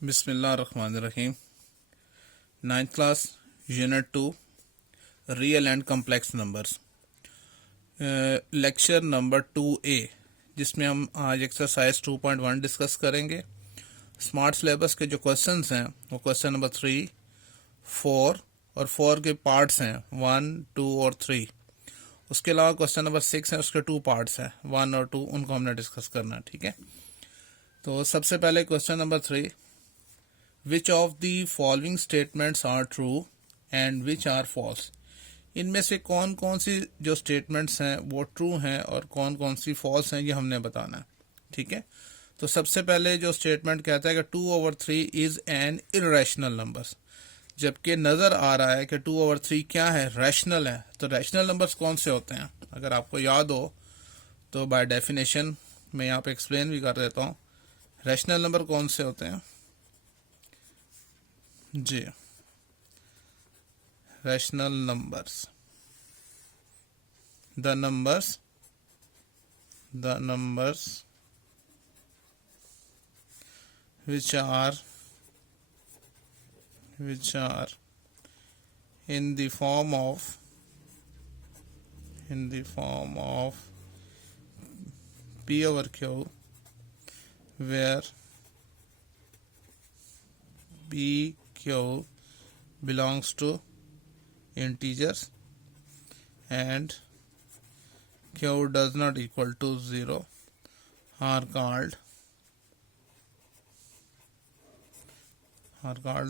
बिस्मिल्लाहिर्रहमानिर्रहीम। 9th class unit 2 real and complex numbers, lecture number 2A, जिसमें हम आज एक्सरसाइज 2.1 डिस्कस करेंगे। स्मार्ट सिलेबस के जो क्वेश्चंस हैं वो क्वेश्चन नंबर 3, 4 और 4 के पार्ट्स हैं 1, 2 और 3। उसके अलावा क्वेश्चन नंबर 6 है, उसके 2 पार्ट्स हैं 1 और 2, उनको हमने डिस्कस करना है। ठीक है, तो सबसे पहले question number 3, which of the following statements are true and which are false. इनमें से कौन कौन सी जो स्टेटमेंट्स हैं वो ट्रू हैं और कौन कौन सी फॉल्स हैं, ये हमने बताना है। ठीक है, तो सबसे पहले जो स्टेटमेंट कहता है कि 2/3 इज एन इरेशनल नंबर, जबकि नज़र आ रहा है कि 2/3 क्या है, रैशनल है। तो रैशनल नंबर्स कौन से होते हैं, अगर आपको याद हो तो बाय डेफिनेशन मैं यहाँ पे एक्सप्लेन भी कर देता हूँ। रैशनल नंबर कौन से होते हैं जी, rational numbers, the numbers which are in the form of p/q, where pq belongs to integers and q does not equal to 0 are called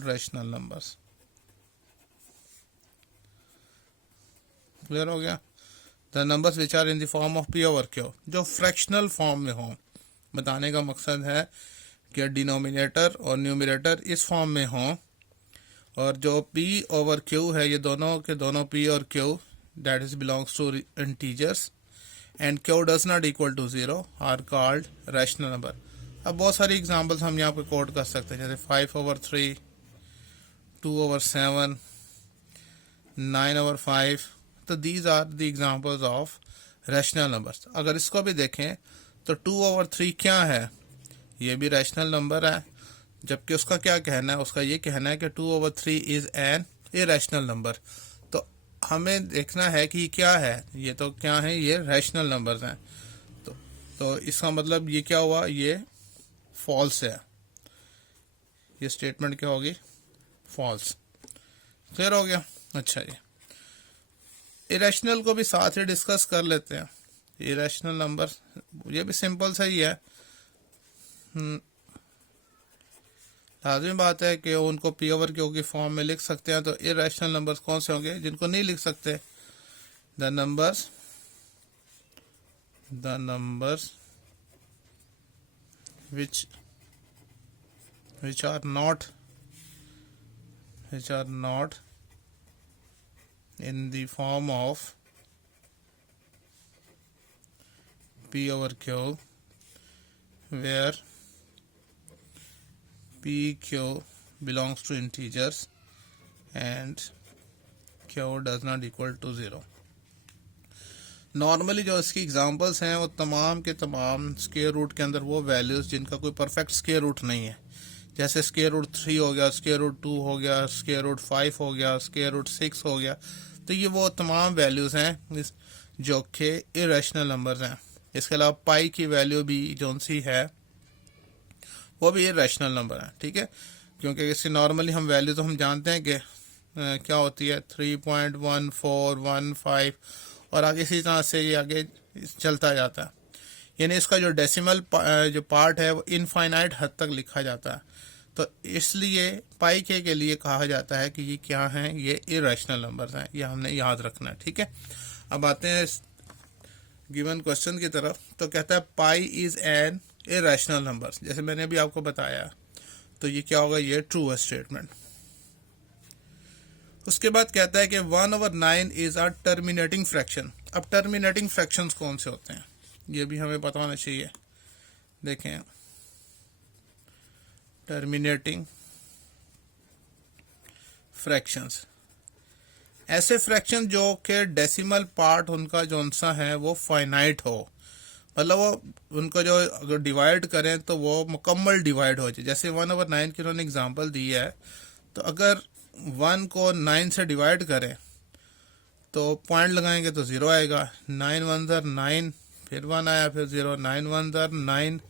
rational numbers। Clear हो गया। The numbers which are in the form of p/q, जो fractional form में हों। बताने का मकसद है कि डिनोमिनेटर और न्यूमरेटर इस फॉर्म में हों, और जो p/q है ये दोनों के दोनों p और q that is belongs to integers and q does not equal to 0 are called rational number. अब बहुत सारी एग्जांपल्स हम यहाँ पे कोट कर सकते हैं, जैसे 5/3, 2/7, 9/5। तो these are the examples of rational numbers. अगर इसको भी देखें तो 2/3 क्या है, ये भी रैशनल नंबर है, जबकि उसका क्या कहना है, उसका ये कहना है कि 2/3 इज एन इरेशनल नंबर। तो हमें देखना है कि क्या है, ये तो क्या है, ये रैशनल नंबर्स हैं। तो इसका मतलब ये क्या हुआ, ये फॉल्स है, ये स्टेटमेंट क्या होगी, फॉल्स। क्लियर हो गया। अच्छा जी, इरेशनल को भी साथ ही डिस्कस कर लेते हैं। इरेशनल नंबर ये भी सिंपल सा ही है। लाजमी बात है कि उनको p/q की फॉर्म में लिख सकते हैं। तो इरेशनल नंबर्स कौन से होंगे जिनको नहीं लिख सकते, the numbers which are not in the form of p/q, where pq belongs to integers and q does not equal to 0। Normally जो इसकी एग्जांपल्स हैं वो तमाम के तमाम स्क्वायर रूट के अंदर वो वैल्यूज़ जिनका कोई परफेक्ट स्क्वायर रूट नहीं है, जैसे स्क्वायर रूट 3 हो गया, स्क्वायर रूट 2 हो गया, स्क्वायर रूट 5 हो गया, स्क्वायर रूट 6 हो गया। तो ये वो तमाम वैल्यूज़ हैं जो कि इरेशनल नंबर्स हैं। इसके अलावा पाई की वैल्यू भी जौन सी है वो भी इरेशनल नंबर है। ठीक है, क्योंकि इसकी नॉर्मली हम वैल्यू तो हम जानते हैं कि क्या होती है, 3.1415 और आगे इसी तरह से ये आगे चलता जाता है। यानी इसका जो डेसिमल जो पार्ट है वो इनफाइनाइट हद तक लिखा जाता है। तो इसलिए पाई के लिए कहा जाता है कि ये क्या हैं, ये इरेशनल नंबर्स हैं, ये हमने याद रखना है। ठीक है, अब आते हैं गिवन क्वेश्चन की तरफ। तो कहता है pi is an irrational number, जैसे मैंने अभी आपको बताया। तो ये क्या होगा, ये ट्रू है स्टेटमेंट। उसके बाद कहता है कि 1/9 इज अ टर्मिनेटिंग फ्रैक्शन। अब टर्मिनेटिंग फ्रैक्शंस कौन से होते हैं ये भी हमें पता होना चाहिए। देखें, टर्मिनेटिंग फ्रैक्शंस ऐसे फ्रैक्शन जो कि डेसिमल पार्ट उनका जौन सा है वो फाइनाइट हो, मतलब वो उनको जो अगर डिवाइड करें तो वो मुकम्मल डिवाइड हो जाए। जैसे 1/9 की उन्होंने एग्जांपल दी है, तो अगर 1 को 9 से डिवाइड करें तो पॉइंट लगाएंगे तो 0 आएगा। 9 1 9, फिर 1 आया, फिर 0, 9 1 9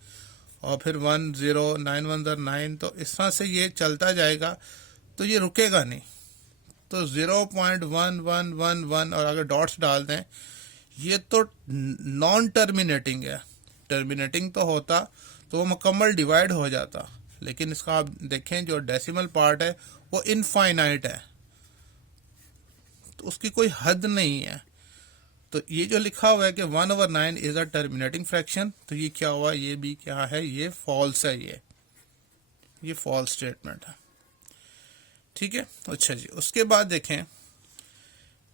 और फिर 1 0, 9 1 9। तो इस तरह से ये चलता जाएगा, तो ये रुकेगा नहीं। तो 0.1111 और अगर डॉट्स डाल दें, ये तो नॉन टर्मिनेटिंग है। टर्मिनेटिंग तो होता तो वो मुकम्मल डिवाइड हो जाता, लेकिन इसका आप देखें जो डेसिमल पार्ट है वो इनफाइनाइट है, तो उसकी कोई हद नहीं है। तो ये जो लिखा हुआ है कि 1/9 इज अ टर्मिनेटिंग फ्रैक्शन, तो ये क्या हुआ, ये भी क्या है, ये फॉल्स है। ये फॉल्स स्टेटमेंट है, ठीक है। अच्छा जी, उसके बाद देखें,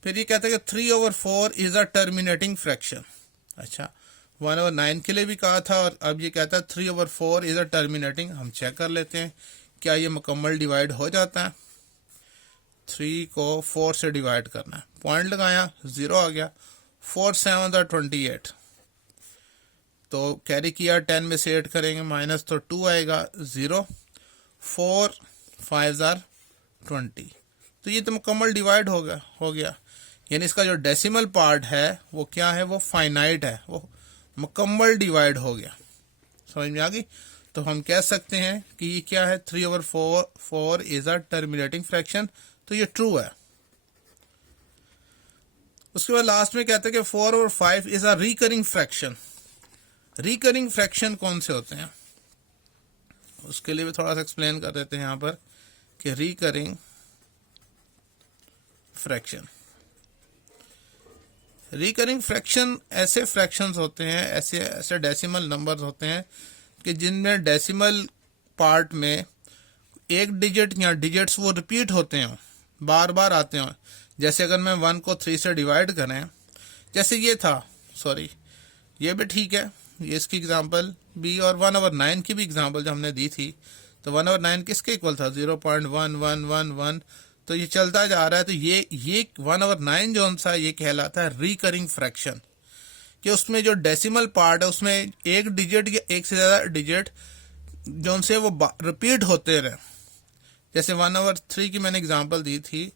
फिर ये कहता है कि 3/4 इज अ टर्मिनेटिंग फ्रैक्शन। अच्छा, 1/9 के लिए भी कहा था और अब ये कहता है 3/4 इज अ टर्मिनेटिंग। हम चेक कर लेते हैं क्या ये मुकम्मल डिवाइड हो जाता है। 3 को 4 से डिवाइड करना है, पॉइंट लगाया, 0 आ गया। 4 7 28, तो कैरी किया, 10 में से 8 करेंगे माइनस, तो 2 आएगा, 0। 4 5 20, तो ये तो मुकम्मल डिवाइड हो गया। यानी इसका जो डेसिमल पार्ट है वो क्या है, वो फाइनाइट है, वो मुकम्मल डिवाइड हो गया। समझ में आ गई। तो हम कह सकते हैं कि ये क्या है, 3/4 इज अ टर्मिनेटिंग फ्रैक्शन, तो ये ट्रू है। उसके बाद लास्ट में कहते हैं कि 4/5 is a recurring fraction. Recurring fraction कौन से होते हैं, उसके लिए भी थोड़ा सा एक्सप्लेन कर देते हैं यहां पर कि रिकरिंग फ्रैक्शन। रिकरिंग फ्रैक्शन ऐसे फ्रैक्शंस होते हैं, ऐसे डेसिमल नंबर्स होते हैं कि जिनमें डेसिमल पार्ट में एक डिजिट या डिजिट्स वो रिपीट होते हैं, बार बार आते हैं। जैसे अगर मैं 1 को 3 से डिवाइड करें, जैसे ये था, सॉरी ये भी ठीक है, ये इसकी एग्जांपल भी, और 1/9 की भी एग्जांपल जो हमने दी थी, तो 1/9 किसके इक्वल था, 0.1111। तो ये चलता जा रहा है। तो ये 1/9 जो सा ये कहलाता है रिकरिंग फ्रैक्शन, कि उसमें जो डेसिमल पार्ट है उसमें एक डिजिट या एक से ज्यादा डिजिट जो से वो रिपीट होते रहे। जैसे 1/3 की मैंने एग्जांपल दी थी,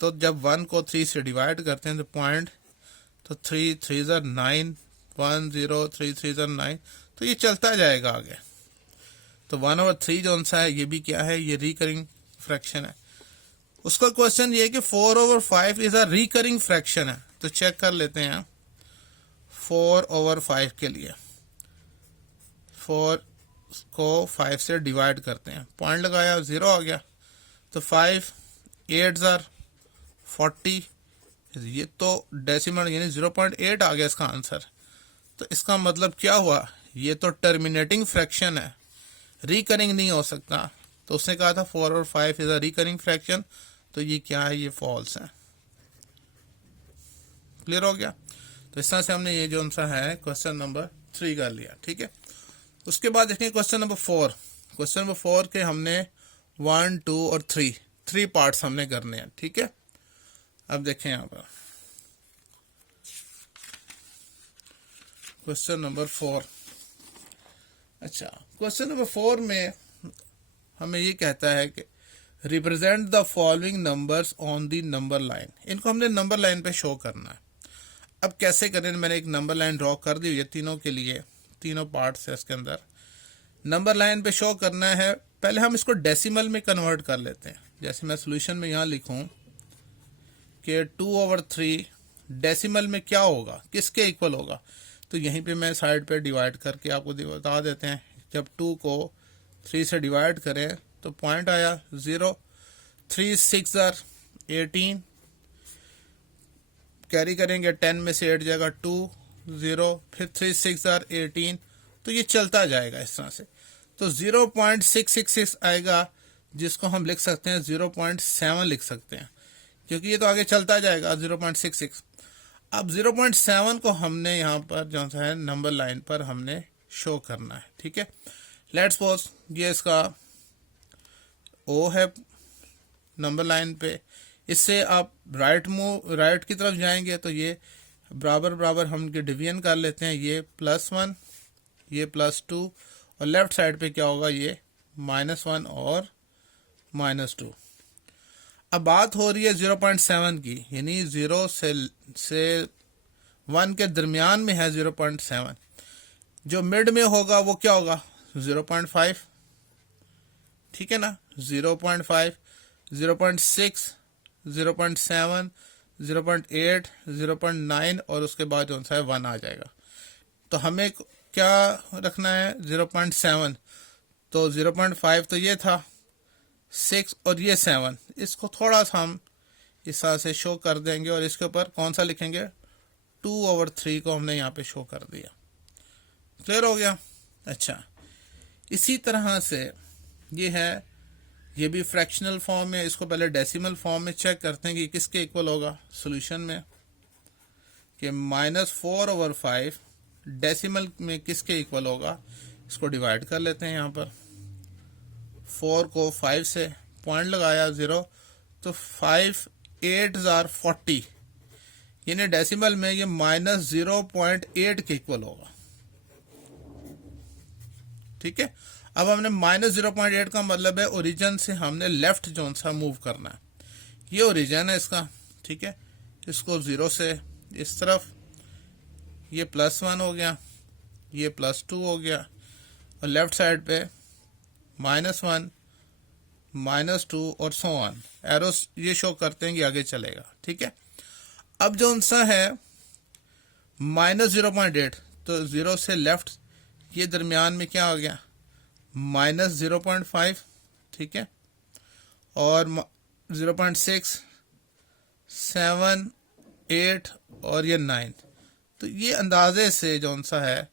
तो जब 1 को 3 से डिवाइड करते हैं तो पॉइंट, तो 3 3 9, 1 0 3 3 9, तो ये चलता जाएगा आगे। तो 1/3 जो सा है ये भी क्या है, ये रिकरिंग फ्रैक्शन है। उसका क्वेश्चन ये है कि 4/5 इज अ रिकरिंग फ्रैक्शन है, तो चेक कर लेते हैं 4/5 के लिए। 4 को 5 से डिवाइड करते हैं, पॉइंट लगाया, 0 आ गया। तो 5 8 40, ये तो डेसिमल यानी 0.8 आ गया इसका आंसर। तो इसका मतलब क्या हुआ, ये तो टर्मिनेटिंग फ्रैक्शन है, रिकरिंग नहीं हो सकता। तो उसने कहा था 4/5 इज अ रिकरिंग फ्रैक्शन, तो ये क्या है, ये फॉल्स है। क्लियर हो गया। तो इस तरह से हमने ये जो सा है क्वेश्चन नंबर 3 कर लिया, ठीक है। उसके बाद देखें क्वेश्चन नंबर 4। क्वेश्चन नंबर 4 के हमने 1 2 और 3 पार्ट्स हमने करने हैं, ठीक है। अब देखें यहां पर क्वेश्चन नंबर 4। अच्छा, क्वेश्चन नंबर 4 में हमें ये कहता है कि represent the following numbers on the number line. इनको हमने नंबर लाइन पे शो करना है। अब कैसे करें, मैंने एक नंबर लाइन ड्रॉ कर दी हुई है तीनों के लिए, तीनों पार्ट्स है इसके अंदर। नंबर लाइन पे शो करना है, पहले हम इसको डेसिमल में कन्वर्ट कर लेते हैं। जैसे मैं सोल्यूशन में यहाँ लिखूं कि 2/3 डेसिमल में क्या होगा, किसके इक्वल होगा, तो यहीं पे मैं साइड पे डिवाइड करके आपको बता देते हैं। जब 2 को 3 से डिवाइड करें तो पॉइंट आया, 0। 3 6 18, कैरी करेंगे, 10 में से 8 जाएगा, 2 0, फिर 3 6 18, तो ये चलता जाएगा इस तरह से। तो 0.666 आएगा, जिसको हम लिख सकते हैं 0.7 लिख सकते हैं, क्योंकि ये तो आगे चलता जाएगा 0.66। अब 0.7 को हमने यहाँ पर जो है नंबर लाइन पर हमने शो करना है, ठीक है। लेट्स सपोज ये इसका ओ है नंबर लाइन पे, इससे आप राइट की तरफ जाएंगे तो ये बराबर बराबर हम इनके डिवीजन कर लेते हैं, ये +1 ये +2 और लेफ्ट साइड पे क्या होगा, ये -1 और -2। अब बात हो रही है 0.7 की, यानी 0 से 1 के दरमियान में है 0.7, जो मिड में होगा वो क्या होगा 0.5, ठीक है ना। 0.5, 0.6, 0.7, 0.8, 0.9 और उसके बाद जो सा है 1 आ जाएगा। तो हमें क्या रखना है 0.7, तो 0.5 तो ये था, 6 और ये 7, इसको थोड़ा सा हम इस तरह से शो कर देंगे और इसके ऊपर कौन सा लिखेंगे 2/3 को हमने यहाँ पे शो कर दिया। क्लियर हो गया। अच्छा, इसी तरह से ये है, ये भी फ्रैक्शनल फॉर्म में, इसको पहले डेसिमल फॉर्म में चेक करते हैं कि किसके इक्वल होगा सॉल्यूशन में, कि -4/5 डेसिमल में किसके इक्वल होगा। इसको डिवाइड कर लेते हैं, यहाँ पर 4 को 5 से पॉइंट लगाया 0, तो 5 8 40, यानी डेसिमल में ये -0.8 के इक्वल होगा, ठीक है। अब हमने -0.8 का मतलब है ओरिजिन से हमने लेफ्ट जोन सा मूव करना है, ये ओरिजिन है इसका, ठीक है। इसको 0 से इस तरफ, ये +1 हो गया, ये +2 हो गया और लेफ्ट साइड पे -1, -2 और सो ऑन, एरोस ये शो करते हैं कि आगे चलेगा, ठीक है। अब जो सा है -0.8, तो 0 से लेफ्ट ये दरमियान में क्या आ गया -0.5, ठीक है, और 0.6, 7, 8 और ये 9, तो ये अंदाजे से जो सा है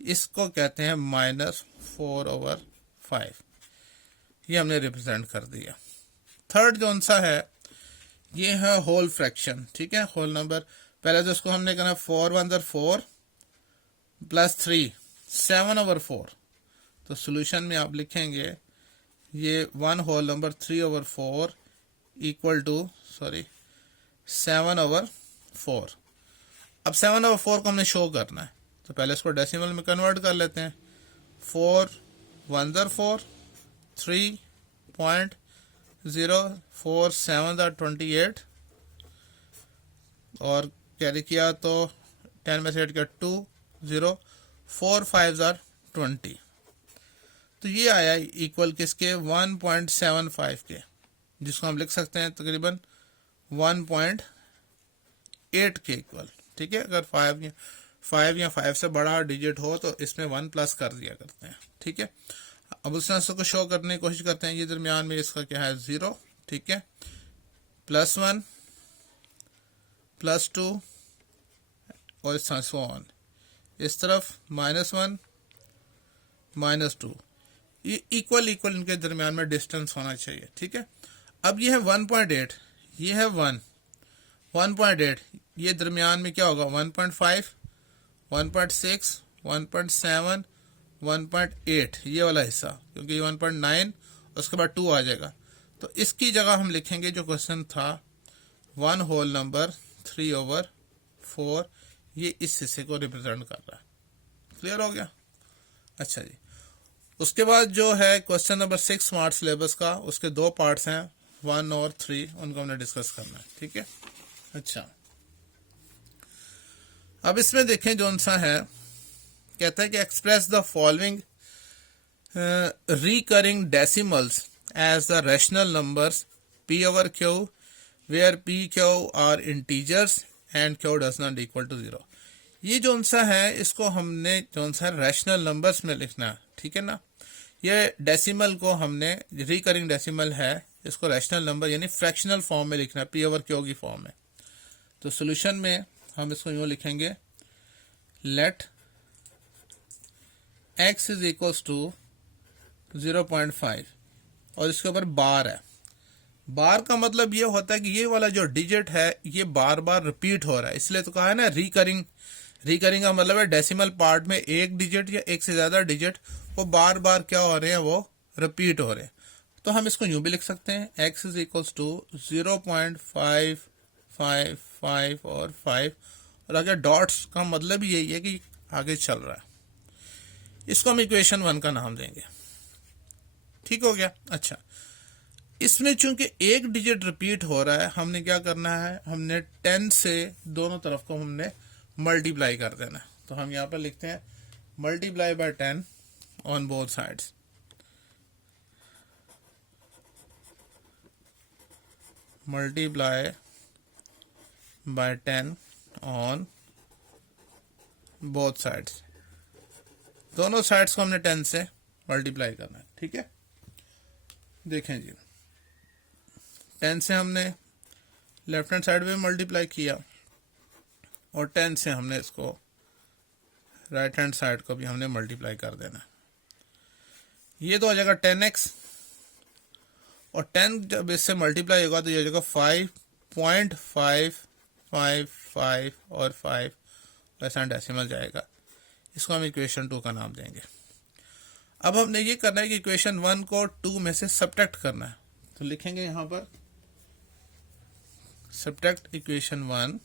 इसको कहते हैं -4/5, ये हमने रिप्रेजेंट कर दिया। थर्ड जो सा है ये है होल फ्रैक्शन, ठीक है, होल नंबर। पहले तो इसको हमने कहना 4 1 4 +3 7/4, तो सॉल्यूशन में आप लिखेंगे ये 1 होल नंबर 3/4 इक्वल टू 7/4। अब 7/4 को हमने शो करना है, तो पहले इसको डेसिमल में कन्वर्ट कर लेते हैं। 4 1 4, 3.0, 4 7 28 और कैरी किया तो 10 में से 8 किया 2 0, 4 5 20, तो ये आया इक्वल किसके 1.75 के, जिसको हम लिख सकते हैं तकरीबन 1.8 के इक्वल, ठीक है। अगर 5 या 5 से बड़ा डिजिट हो तो इसमें 1 प्लस कर दिया करते हैं, ठीक है। अब उस तरह को शो करने की कोशिश करते हैं, ये दरमियान में इसका क्या है 0, ठीक है, +1 +2 और इस तरह सो ऑन, इस तरफ -1 -2, ये इक्वल इनके दरमियान में डिस्टेंस होना चाहिए, ठीक है। अब ये है 1.8, ये है 1.8, ये दरमियान में क्या होगा 1.5 1.6 1.7 1.8, ये वाला हिस्सा, क्योंकि ये 1.9 उसके बाद 2 आ जाएगा, तो इसकी जगह हम लिखेंगे जो क्वेश्चन था 1 होल नंबर 3/4, ये इस हिस्से को रिप्रेजेंट कर रहा है। क्लियर हो गया। अच्छा जी, उसके बाद जो है क्वेश्चन नंबर 6 स्मार्ट सिलेबस का, उसके 2 पार्ट्स हैं 1 और 3, उनको हमने डिस्कस करना है, ठीक है। अच्छा, अब इसमें देखें जो सा है, कहता है कि express the following recurring decimals as the rational numbers p/q where p/q are integers and q does not equal to 0। ये जो सा है इसको हमने जो सा रैशनल नंबर्स में लिखना है, ठीक है ना। ये डेसिमल को हमने रिकरिंग डेसिमल है, इसको रैशनल नंबर यानी फ्रैक्शनल फॉर्म में लिखना है, p/q की फॉर्म में। तो सॉल्यूशन में हम इसको यूं लिखेंगे, let x is equals to 0.5 और इसके ऊपर बार है। बार का मतलब ये होता है कि ये वाला जो डिजिट है ये बार बार रिपीट हो रहा है, इसलिए तो कहा है ना रिकरिंग। रिकरिंग का मतलब है डेसिमल पार्ट में एक डिजिट या एक से ज्यादा डिजिट वो बार बार क्या हो रहे हैं, वो रिपीट हो रहे हैं। तो हम इसको यूं भी लिख सकते हैं, x इज इक्वल्स टू 0.555 और 5 और आगे डॉट्स का मतलब यही है कि आगे चल रहा है। इसको हम इक्वेशन 1 का नाम देंगे। ठीक हो गया। अच्छा, इसमें चूंकि एक डिजिट रिपीट हो रहा है, हमने क्या करना है, हमने 10 से दोनों तरफ को हमने मल्टीप्लाई कर देना है। तो हम यहां पर लिखते हैं multiply by 10 on both sides. Multiply by 10 on both sides. दोनों साइड्स को हमने 10 से मल्टीप्लाई करना है। ठीक है, देखें जी, 10 से हमने लेफ्ट हैंड साइड में मल्टीप्लाई किया और 10 से हमने इसको राइट हैंड साइड को भी हमने मल्टीप्लाई कर देना। ये तो हो जाएगा 10x, और 10 जब इससे मल्टीप्लाई होगा तो ये हो जाएगा 5.555 और 5 वैसा डेसिमल जाएगा। इसको हम इक्वेशन 2 का नाम देंगे। अब हमने ये करना है कि इक्वेशन 1 को 2 में से सब्ट्रैक्ट करना है। तो लिखेंगे यहां पर subtract equation 1,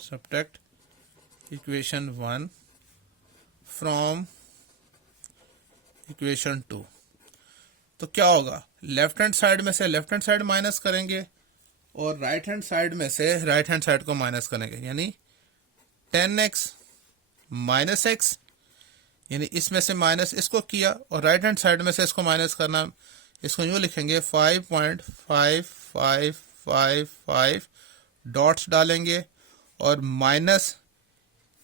subtract equation 1 from equation 2। तो क्या होगा, लेफ्ट हैंड साइड में से लेफ्ट हैंड साइड माइनस करेंगे और राइट हैंड साइड में से राइट हैंड साइड को माइनस करेंगे, यानी 10x माइनस एक्स, यानी इसमें से माइनस इसको किया और राइट हैंड साइड में से इसको माइनस करना। इसको यूँ लिखेंगे 5.5555 डॉट्स डालेंगे और माइनस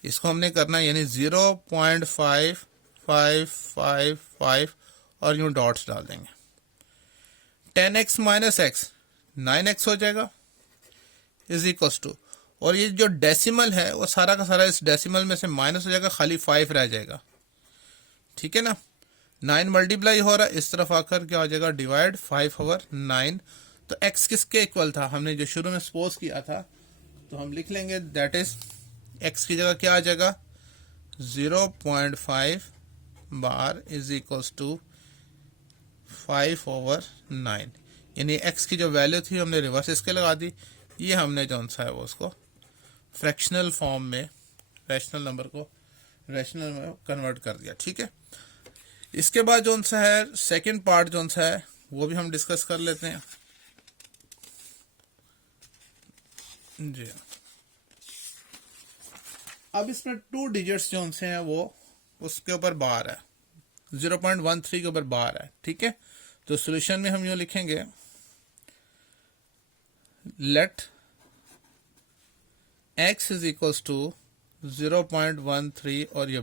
इसको हमने करना यानी 0.5555 और यूँ डॉट्स डाल देंगे। 10x माइनस एक्स 9x हो जाएगा इज इक्वल्स टू, और ये जो डेसिमल है वो सारा का सारा इस डेसिमल में से माइनस हो जाएगा, खाली 5 रह जाएगा। ठीक है ना, 9 मल्टीप्लाई हो रहा है, इस तरफ आकर क्या हो जाएगा, डिवाइड 5 ओवर 9। तो x किसके इक्वल था, हमने जो शुरू में सपोज किया था, तो हम लिख लेंगे दैट इज x की जगह क्या आ जाएगा 0.5 bar is equals to 5 over 9, यानी x की जो वैल्यू थी हमने रिवर्स इसके लगा दी। ये हमने जो सा है वो उसको फ्रैक्शनल फॉर्म में रैशनल नंबर को रैशनल में कन्वर्ट कर दिया। ठीक है, इसके बाद जो सा है सेकंड पार्ट जो सा है वो भी हम डिस्कस कर लेते हैं जी। अब इसमें 2 डिजिट्स जो से हैं वो उसके ऊपर बार है, 0.13 के ऊपर बार है। ठीक है, तो सॉल्यूशन में हम यूँ लिखेंगे let x is equals to 0.13 और ये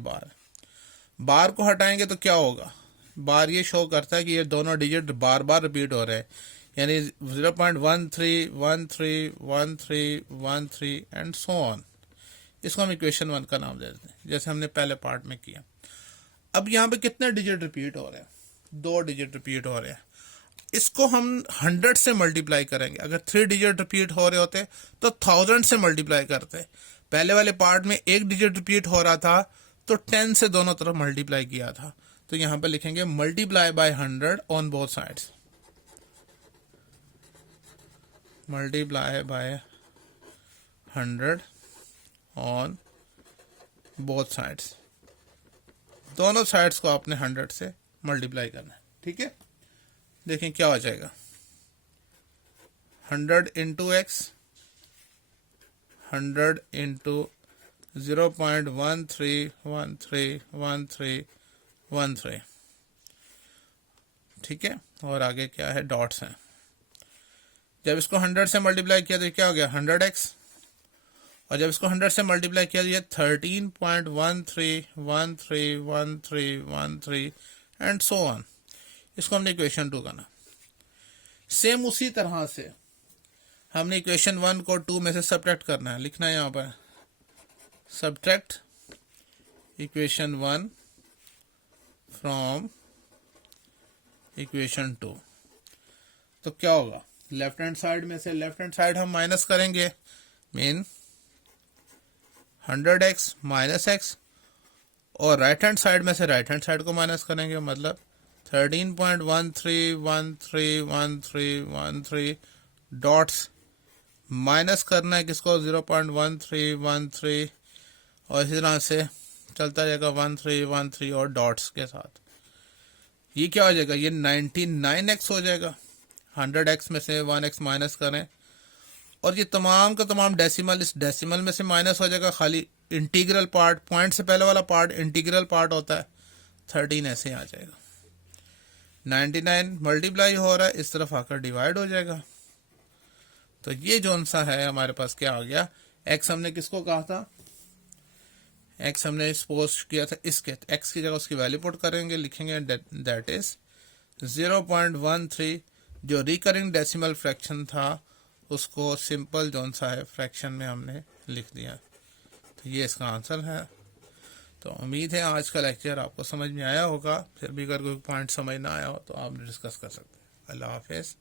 बार को हटाएंगे तो क्या होगा, बार ये शो करता है कि ये दोनों डिजिट बार बार रिपीट हो रहे हैं, यानी 0.13 13 13 13 एंड सो ऑन। इसको हम इक्वेशन 1 का नाम दे देते हैं जैसे हमने पहले पार्ट में किया। अब यहाँ पे कितने डिजिट रिपीट हो रहे हैं, 2 डिजिट रिपीट हो रहे हैं। इसको हम 100 से मल्टीप्लाई करेंगे। अगर 3 डिजिट रिपीट हो रहे होते तो 1000 से मल्टीप्लाई करते। पहले वाले पार्ट में 1 डिजिट रिपीट हो रहा था तो 10 से दोनों तरफ मल्टीप्लाई किया था। तो यहां पे लिखेंगे multiply by 100 on both sides, multiply by 100 on both sides. दोनों साइड्स को आपने 100 से मल्टीप्लाई करना है। ठीक है, देखें क्या हो जाएगा, 100 इंटू एक्स 100 इंटू 0.13131313। ठीक है, और आगे क्या है, डॉट्स हैं। जब इसको 100 से मल्टीप्लाई किया तो क्या हो गया 100x, और जब इसको 100 से मल्टीप्लाई किया तो ये 13.13131313 एंड सो ऑन। इसको हमने इक्वेशन 2 करना। सेम उसी तरह से हमने इक्वेशन 1 को 2 में से सब्ट्रैक्ट करना है। लिखना है यहाँ पर सब्ट्रैक्ट इक्वेशन 1 फ्रॉम इक्वेशन 2। तो क्या होगा, लेफ्ट हैंड साइड में से लेफ्ट हैंड साइड हम माइनस करेंगे, मीन 100x माइनस एक्स, और राइट हैंड साइड में से राइट हैंड साइड को माइनस करेंगे, मतलब 13.13131313 डॉट्स माइनस करना है किसको, 0.1313 और इसी तरह से चलता जाएगा 1313 और डॉट्स के साथ। ये क्या हो जाएगा, ये 99x हो जाएगा। 100x में से 1x माइनस करें और ये तमाम का तमाम डेसिमल इस डेसिमल में से माइनस हो जाएगा। खाली इंटीग्रल पार्ट, पॉइंट से पहले वाला पार्ट इंटीग्रल पार्ट होता है, 13 ऐसे आ जाएगा। 99 मल्टीप्लाई हो रहा है, इस तरफ आकर डिवाइड हो जाएगा। तो ये जोन सा है हमारे पास क्या आ गया, x हमने किसको कहा था, x हमने सपोज किया था इसके, x की जगह उसकी वैल्यू पुट करेंगे, लिखेंगे दैट इज 0.13। जो रिकरिंग डेसिमल फ्रैक्शन था उसको सिंपल जोन सा है फ्रैक्शन में हमने लिख दिया। तो ये इसका आंसर है। तो उम्मीद है आज का लेक्चर आपको समझ में आया होगा। फिर भी अगर कोई पॉइंट समझ ना आया हो तो आप डिस्कस कर सकते हैं। अल्लाह हाफिज़।